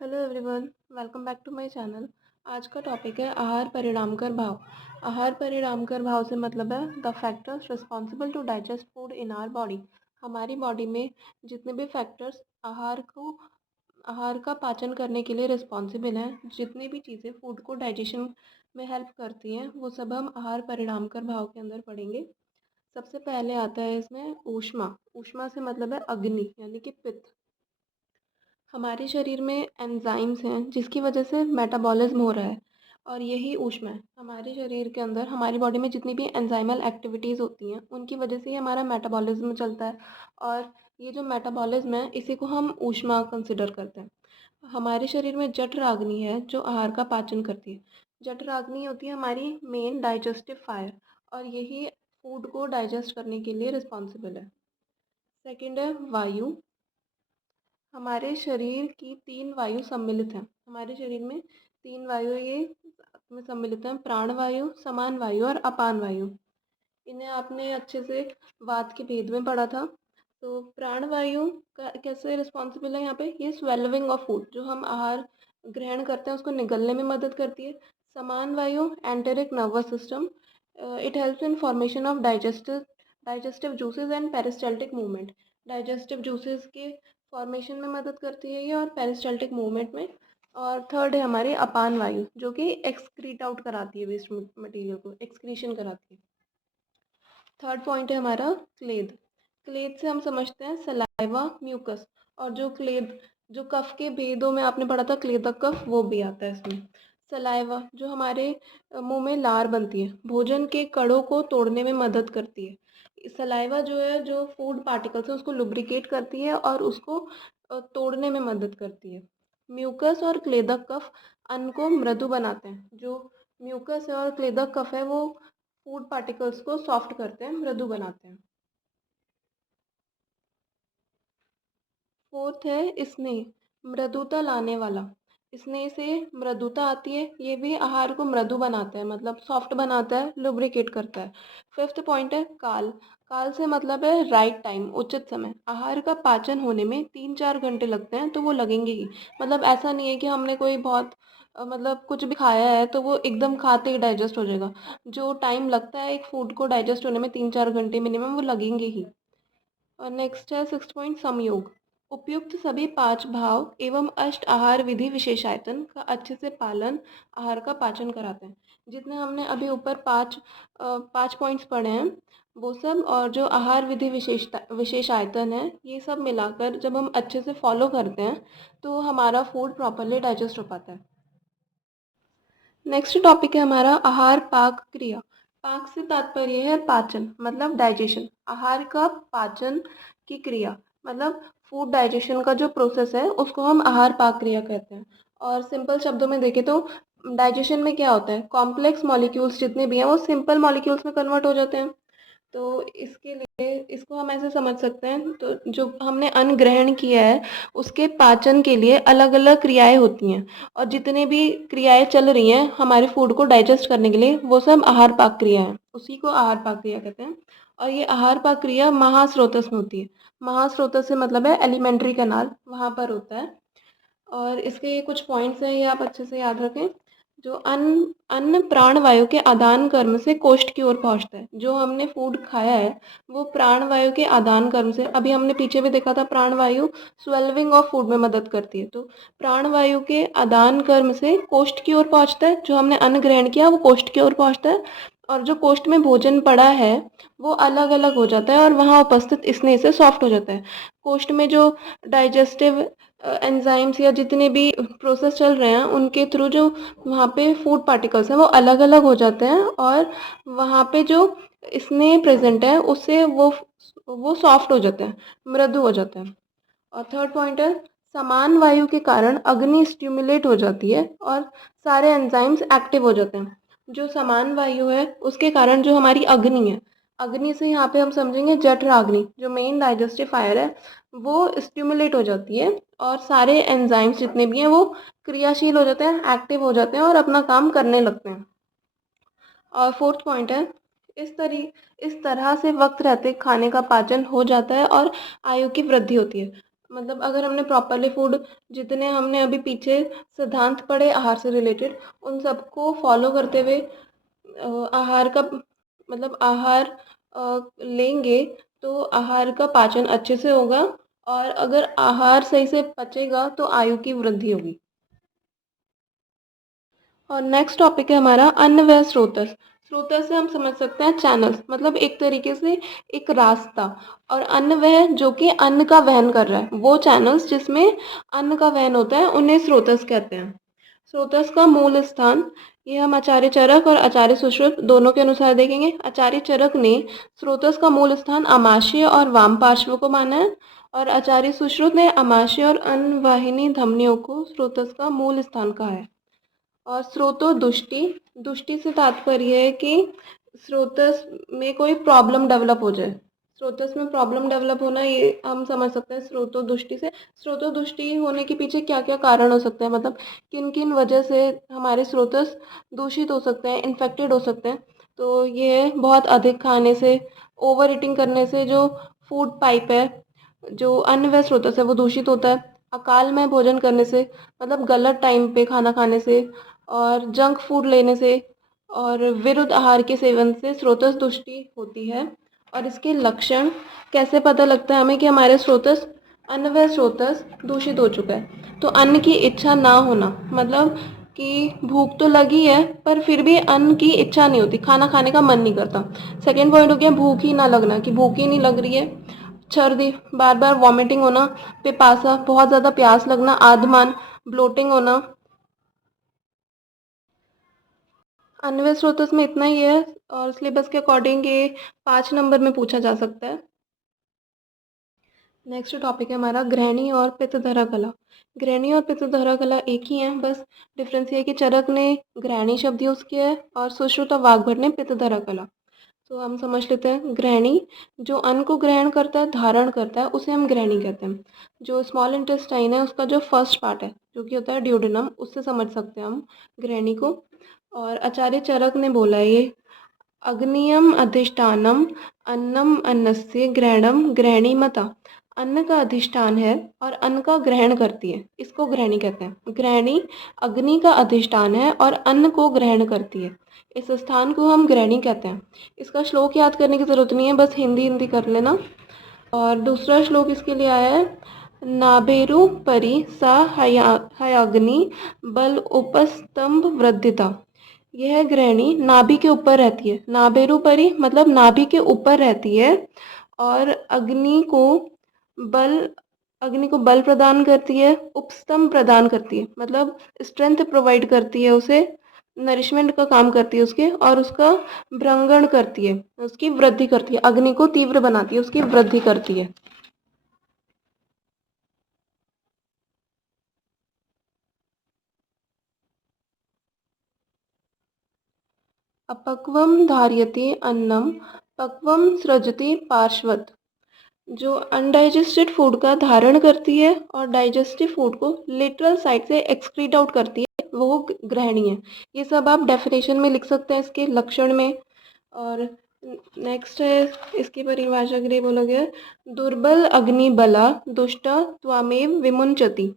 Hello everyone, welcome back to my channel. आज का topic है आहार परिणाम कर भाव। आहार परिणाम कर भाव से मतलब है the factors responsible to digest food in our body. हमारी बॉडी में जितने भी फैक्टर्स आहार का पाचन करने के लिए रिस्पॉन्सिबल हैं, जितनी भी चीज़ें फूड को डाइजेशन में हेल्प करती हैं, वो सब हम आहार परिणाम कर भाव के अंदर पढ़ेंगे। सबसे पहले आता है इसमें ऊष्मा। ऊष्मा से मतलब है अग्नि यानी कि पित्त। हमारे शरीर में एंजाइम्स हैं जिसकी वजह से मेटाबॉलिज्म हो रहा है और यही ऊष्मा है। हमारे शरीर के अंदर हमारी बॉडी में जितनी भी एंजाइमल एक्टिविटीज़ होती हैं उनकी वजह से ही हमारा मेटाबॉलिज्म चलता है और ये जो मेटाबॉलिज्म है इसी को हम ऊष्मा कंसिडर करते हैं। हमारे शरीर में जठराग्नि है जो आहार का पाचन करती है। जठराग्नि होती है हमारी मेन डाइजेस्टिव फायर और यही फूड को डाइजेस्ट करने के लिए रिस्पॉन्सिबल है। सेकंड है वायु। हमारे शरीर की 3 वायु सम्मिलित हैं। हमारे शरीर में 3 वायु ये में सम्मिलित हैं, प्राण वायु, समान वायु और अपान वायु। इन्हें आपने अच्छे से वात के भेद में पढ़ा था। तो प्राण वायु का कैसे रिस्पॉन्सिबल है यहाँ पे? ये स्वेलविंग ऑफ फूड, जो हम आहार ग्रहण करते हैं उसको निगलने में मदद करती है। समान वायु enteric nervous system, it helps in formation of digestive juices and peristaltic movement. Digestive juices के फॉर्मेशन में मदद करती है ये और पेरिस्टाल्टिक मूवमेंट में। और थर्ड है हमारी अपान वायु जो कि एक्सक्रीट आउट कराती है, वेस्ट मटेरियल को एक्सक्रीशन कराती है। थर्ड पॉइंट है हमारा क्लेद। क्लेद से हम समझते हैं सलाइवा, म्यूकस। और जो कफ के भेदों में आपने पढ़ा था क्लेदक कफ, वो भी आता है इसमें। सलाइवा जो हमारे मुंह में लार बनती है, भोजन के कणों को तोड़ने में मदद करती है। सलाइवा जो है, जो फूड पार्टिकल्स है उसको लुब्रिकेट करती है और उसको तोड़ने में मदद करती है। म्यूकस और क्लेदक कफ अन्न को मृदु बनाते हैं। जो म्यूकस है और क्लेदक कफ है वो फूड पार्टिकल्स को सॉफ्ट करते हैं, मृदु बनाते हैं। फोर्थ है स्नेह, मृदुता लाने वाला। स्नेह से मृदुता आती है, ये भी आहार को मृदु बनाता है, मतलब सॉफ्ट बनाता है, लुब्रिकेट करता है। फिफ्थ पॉइंट है काल। काल से मतलब है राइट टाइम, उचित समय। आहार का पाचन होने में 3-4 घंटे लगते हैं तो वो लगेंगे ही। मतलब ऐसा नहीं है कि हमने कोई बहुत मतलब कुछ भी खाया है तो वो एकदम खाते ही डाइजेस्ट हो जाएगा। जो टाइम लगता है एक फूड को डाइजेस्ट होने में, 3-4 घंटे मिनिमम, वो लगेंगे ही। और नेक्स्ट है सिक्स पॉइंट संयोग। उपयुक्त सभी 5 भाव एवं अष्ट आहार विधि विशेषायतन का अच्छे से पालन आहार का पाचन कराते हैं। जितने हमने अभी ऊपर 5 पॉइंट्स पढ़े हैं वो सब, और जो आहार विधि विशेषायतन है, ये सब मिलाकर जब हम अच्छे से फॉलो करते हैं तो हमारा फूड प्रॉपरली डाइजेस्ट हो पाता है। नेक्स्ट टॉपिक है हमारा आहार पाक क्रिया। पाक से तात्पर्य है पाचन, मतलब डाइजेशन। आहार का पाचन की क्रिया मतलब फूड डाइजेशन का जो प्रोसेस है उसको हम आहार पाक क्रिया कहते हैं। और सिंपल शब्दों में देखें तो डाइजेशन में क्या होता है, कॉम्प्लेक्स मॉलिक्यूल्स जितने भी हैं वो सिंपल मॉलिक्यूल्स में कन्वर्ट हो जाते हैं। तो इसके लिए इसको हम ऐसे समझ सकते हैं, तो जो हमने अन्न ग्रहण किया है उसके पाचन के लिए अलग अलग क्रियाएं होती हैं। और जितने भी क्रियाएं चल रही हैं हमारे फूड को डाइजेस्ट करने के लिए, वो सब आहार पाक क्रिया है, उसी को आहार पाक क्रिया कहते हैं। और ये आहार पाक क्रिया महास्रोतस में होती है। महास्रोतस से मतलब है एलिमेंट्री कैनाल, वहाँ पर होता है। और इसके ये कुछ पॉइंट्स हैं, ये आप अच्छे से याद रखें। जो अन्न अन्न प्राण वायु के आदान कर्म से कोष्ठ की ओर पहुंचता है। जो हमने फूड खाया है वो प्राण वायु के आदान कर्म से, अभी हमने पीछे भी देखा था, प्राण वायु स्वेल्विंग ऑफ फूड में मदद करती है। तो प्राण वायु के आदान कर्म से कोष्ठ की ओर पहुंचता है। जो हमने अन्न ग्रहण किया वो कोष्ठ की ओर पहुंचता है और जो कोष्ठ में भोजन पड़ा है वो अलग अलग हो जाता है और वहाँ उपस्थित स्नेह से सॉफ्ट हो जाता है। कोष्ठ में जो डाइजेस्टिव एंजाइम्स या जितने भी प्रोसेस चल रहे हैं उनके थ्रू जो वहाँ पे फूड पार्टिकल्स हैं वो अलग अलग हो जाते हैं और वहाँ पे जो स्नेह प्रेजेंट है उससे वो सॉफ्ट हो जाते हैं, मृदु हो जाते हैं। और थर्ड पॉइंट है समान वायु के कारण अग्नि स्टिमुलेट हो जाती है और सारे एंजाइम्स एक्टिव हो जाते हैं। जो समान वायु है उसके कारण जो हमारी अग्नि है, अग्नि से यहाँ पे हम समझेंगे जठराग्नि, जो मेन डाइजेस्टिव फायर है, वो स्टिमुलेट हो जाती है और सारे एंजाइम्स जितने भी हैं वो क्रियाशील हो जाते हैं, एक्टिव हो जाते हैं और अपना काम करने लगते हैं। और फोर्थ पॉइंट है इस तरह से वक्त रहते खाने का पाचन हो जाता है और आयु की वृद्धि होती है। मतलब अगर हमने प्रॉपरली फूड, जितने हमने अभी पीछे सिद्धांत पढ़े आहार से रिलेटेड, उन सबको फॉलो करते हुए आहार का मतलब आहार लेंगे तो आहार का पाचन अच्छे से होगा, और अगर आहार सही से पचेगा तो आयु की वृद्धि होगी। और नेक्स्ट टॉपिक है हमारा अन्न व स्रोतस। स्रोतस से हम समझ सकते हैं चैनल्स, मतलब एक तरीके से एक रास्ता। और अन्न वह जो कि अन्न का वहन कर रहा है, वो चैनल्स जिसमें अन्न का वहन होता है उन्हें स्रोतस कहते हैं। स्रोतस का मूल स्थान, ये हम आचार्य चरक और आचार्य सुश्रुत दोनों के अनुसार देखेंगे। आचार्य चरक ने स्रोतस का मूल स्थान आमाशय और वाम पार्श्व को माना है, और आचार्य सुश्रुत ने आमाशय और अन्नवाहिनी धमनियों को स्रोतस का मूल स्थान कहा है। और स्रोतो दुष्टि, दुष्टि से तात्पर्य है कि स्रोतस में कोई प्रॉब्लम डेवलप हो जाए। स्रोतस में प्रॉब्लम डेवलप होना, ये हम समझ सकते हैं स्रोतो दुष्टि से। स्रोतो दुष्टि होने के पीछे क्या क्या कारण हो सकते हैं, मतलब किन किन वजह से हमारे स्रोतस दूषित हो सकते हैं, इन्फेक्टेड हो सकते हैं। तो ये बहुत अधिक खाने से, ओवर ईटिंग करने से जो फूड पाइप है, जो अन्न व स्रोतस है, वो दूषित होता है। अकाल में भोजन करने से, मतलब गलत टाइम पे खाना खाने से, और जंक फूड लेने से, और विरुद्ध आहार के सेवन से स्रोतस दुष्टि होती है। और इसके लक्षण कैसे पता लगता है हमें कि हमारे स्रोतस, अन्न व स्रोतस दूषित हो चुका है? तो अन्न की इच्छा ना होना, मतलब कि भूख तो लगी है पर फिर भी अन्न की इच्छा नहीं होती, खाना खाने का मन नहीं करता। सेकेंड पॉइंट हो गया भूख ही ना लगना, कि भूख ही नहीं लग रही है। छर्दी, बार बार वॉमिटिंग होना, पिपासा, बहुत ज़्यादा प्यास लगना, आधमान, ब्लोटिंग होना। अन्य स्रोतों में इतना ही है, और सिलेबस के अकॉर्डिंग ये 5 नंबर में पूछा जा सकता है। नेक्स्ट टॉपिक है हमारा गृहिणी और पित्तधरा कला। गृहिणी और पित्तधरा कला एक ही है, बस डिफरेंस ये है कि चरक ने गृहिणी शब्द यूज़ किया है और सुश्रुत और वाग्भट ने पित्तधरा कला। तो हम समझ लेते हैं गृहिणी, जो अन्न को ग्रहण करता है, धारण करता है, उसे हम गृहिणी कहते हैं। जो स्मॉल इंटेस्टाइन है उसका जो फर्स्ट पार्ट है, जो कि होता है ड्यूडेनम, उससे समझ सकते हैं हम गृहिणी को। और आचार्य चरक ने बोला है ये, अग्नियम अधिष्ठानम अन्नम अन्नस्य ग्रहणम गृहिणी मता। अन्न का अधिष्ठान है और अन्न का ग्रहण करती है, इसको गृहिणी कहते हैं। गृहिणी अग्नि का अधिष्ठान है और अन्न को ग्रहण करती है, इस स्थान को हम गृहिणी कहते हैं। इसका श्लोक याद करने की ज़रूरत नहीं है, बस हिंदी हिंदी कर लेना। और दूसरा श्लोक इसके लिए आया है, नाभेरु परि सा हयाग्नि बल उपस्तंभ वृद्धिता। यह गृहिणी नाभि के ऊपर रहती है। नाभेरु परि मतलब नाभि के ऊपर रहती है, और बल अग्नि को बल प्रदान करती है, उपस्तंभ प्रदान करती है, मतलब स्ट्रेंथ प्रोवाइड करती है उसे, नरिशमेंट का काम करती है उसके, और उसका भ्रंगण करती है, उसकी वृद्धि करती है, अग्नि को तीव्र बनाती है, उसकी वृद्धि करती है। अपक्वम धार्यते अन्नम पक्वम सृजति पार्श्वत। जो अनडाइजेस्टेड फूड का धारण करती है और डाइजेस्टिव फूड को लिटरल साइड से एक्सक्रीट आउट करती है, वो गृहिणी है। ये सब आप डेफिनेशन में लिख सकते हैं इसके लक्षण में। और नेक्स्ट है, इसकी परिभाषा के लिए बोला गया है, दुर्बल अग्नि बला दुष्टा त्वामेव विमुंचति।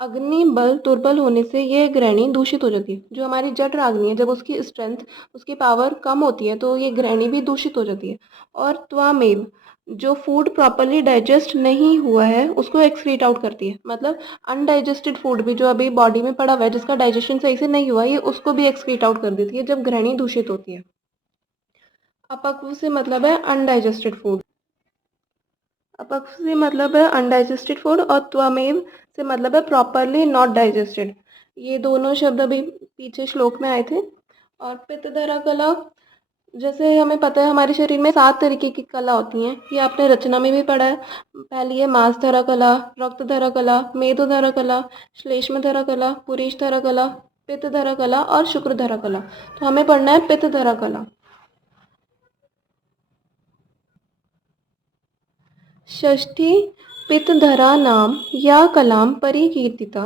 अग्नि बल दुर्बल होने से ये गृहिणी दूषित हो जाती है। जो हमारी जठ राग्नि है, जब उसकी स्ट्रेंथ, उसकी पावर कम होती है तो ये गृहिणी भी दूषित हो जाती है। और त्वमेव, जो फूड प्रॉपरली डाइजेस्ट नहीं हुआ है उसको एक्सक्रीट आउट करती है, मतलब अनडाइजेस्टेड फूड भी जो अभी बॉडी में पड़ा हुआ है, जिसका डाइजेशन सही से नहीं हुआ, ये उसको भी एक्सक्रीट आउट कर देती है जब गृहिणी दूषित होती है। अपक्व से मतलब है अनडाइजेस्टेड फूड। अपक्व से मतलब है अनडाइजेस्टेड फूड, और त्वमेव से मतलब है प्रॉपरली नॉट डाइजेस्टेड। ये दोनों शब्द अभी पीछे श्लोक में आए थे। और पित्तधरा कला, जैसे हमें पता है हमारे शरीर में 7 तरीके की कला होती हैं, ये आपने रचना में भी पढ़ा है। पहली है मांसधरा कला, रक्तधरा कला, मेदोधरा कला, श्लेष्मधरा कला, पुरीषधरा कला, पित्तधरा कला और शुक्रधरा कला। तो हमें पढ़ना है पित्तधरा कला। षष्ठी पित्तधरा नाम या कलाम परिकीर्तिता।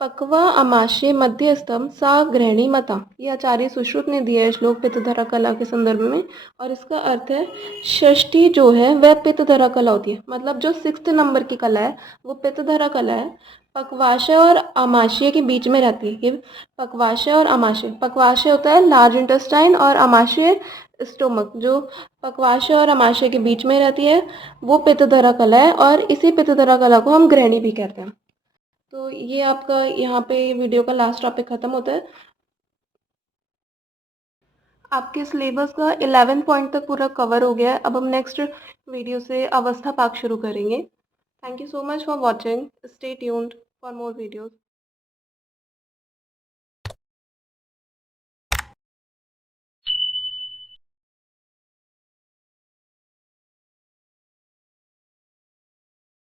पक्वा अमाशय मध्यस्थम सा गृहिणी मता। ये आचार्य सुश्रुत ने दिया है श्लोक पित्तधरा कला के संदर्भ में। और इसका अर्थ है षष्ठी जो है वह पित्तधरा कला होती है, मतलब जो 6th नंबर की कला है वो पित्तधरा कला है। पक्वाशय और अमाशय के बीच में रहती है। ये पक्वाशय और अमाशय, पक्वाशय होता है लार्ज इंटेस्टाइन और अमाशय स्टोमक। जो पक्वाशय और अमाशय के बीच में रहती है वो पित्तधरा कला है, और इसी पित्तधरा कला को हम गृहिणी भी कहते हैं। तो ये आपका यहाँ पे वीडियो का लास्ट टॉपिक खत्म होता है। आपके सिलेबस का 11 पॉइंट तक पूरा कवर हो गया है। अब हम नेक्स्ट वीडियो से अवस्था पाठ शुरू करेंगे। Thank you so much for watching. Stay tuned for more videos.